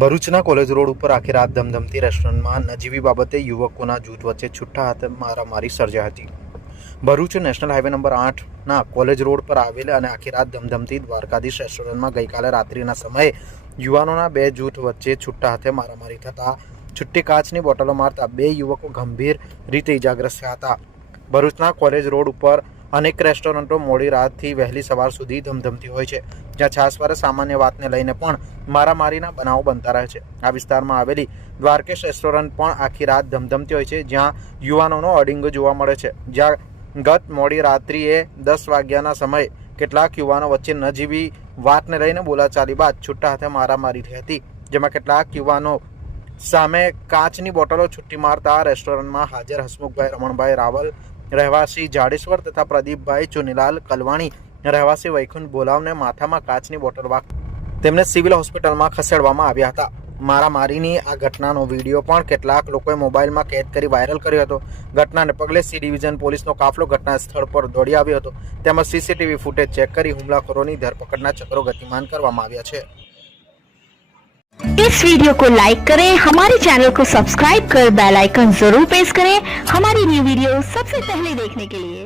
ભરૂચના college road ઉપર આખી રાત ધમધમતી રેસ્ટોરન્ટમાં નજીવી બાબતે યુવકોના જૂથ વચ્ચે છૂટા હાથે મારામારી સર્જાઈ હતી। ભરૂચ નેશનલ હાઈવે નંબર 8ના કોલેજ રોડ પર આવેલ અને આખી રાત ધમધમતી દ્વારકાધીશ રેસ્ટોરન્ટમાં ગઈકાલે રાત્રિના સમયે યુવાનોના બે જૂથ વચ્ચે છૂટા હાથે મારામારી થતાં છૂટી કાચની બોટલો મારતા બે યુવકો ગંભીર રીતે ઇજાગ્રસ્ત થયા હતા। ભરૂચના કોલેજ રોડ ઉપર અનેક રેસ્ટોરન્ટો મોડી રાતથી વહેલી સવાર સુધી ધમધમતી હોય છે, જ્યાં છાસવારે સામાન્ય વાતને લઈને પણ મારામારીના બનાવો બનતા રહે છે। આ વિસ્તારમાં આવેલી દ્વારકેશ રેસ્ટોરન્ટ પણ આખી રાત ધમધમતી હોય છે, જ્યાં યુવાનોનો અડિંગો જોવા મળે છે। જ્યાં ગત મોડી રાત્રિએ 10 વાગ્યાના સમયે કેટલાક યુવાનો વચ્ચે નજીવી વાતને લઈને બોલાચાલી બાદ છૂટા હાથે મારામારી થઈ હતી, જેમાં કેટલાક યુવાનો સામે કાચની બોટલો છૂટી મારતા રેસ્ટોરન્ટમાં હાજર હસમુખભાઈ રમણભાઈ રાવલ રહેવાસી જાડેશ્વર તથા પ્રદીપભાઈ ચુનીલાલ કલવાણી રહેવાસી વૈકુંઠ બોલાવને માથામાં કાચની બોટલ વાગતા તેમને સિવિલ હોસ્પિટલમાં ખસેડવામાં આવ્યા હતા। મારામારીની આ ઘટનાનો વિડીયો પણ કેટલાક લોકોએ મોબાઈલમાં કેદ કરી વાયરલ કર્યો હતો। ઘટનાને પગલે સી ડિવિઝન પોલીસનો કાફલો ઘટના સ્થળ પર દોડી આવ્યો હતો, તેમજ સીસીટીવી ફૂટેજ ચેક કરી હુમલાખોરોની ધરપકડના ચક્રો ગતિમાન કરવામાં આવ્યા છે। इस वीडियो को लाइक करें, हमारे चैनल को सब्सक्राइब कर बेल आइकन जरूर प्रेस करें हमारी न्यू वीडियो सबसे पहले देखने के लिए।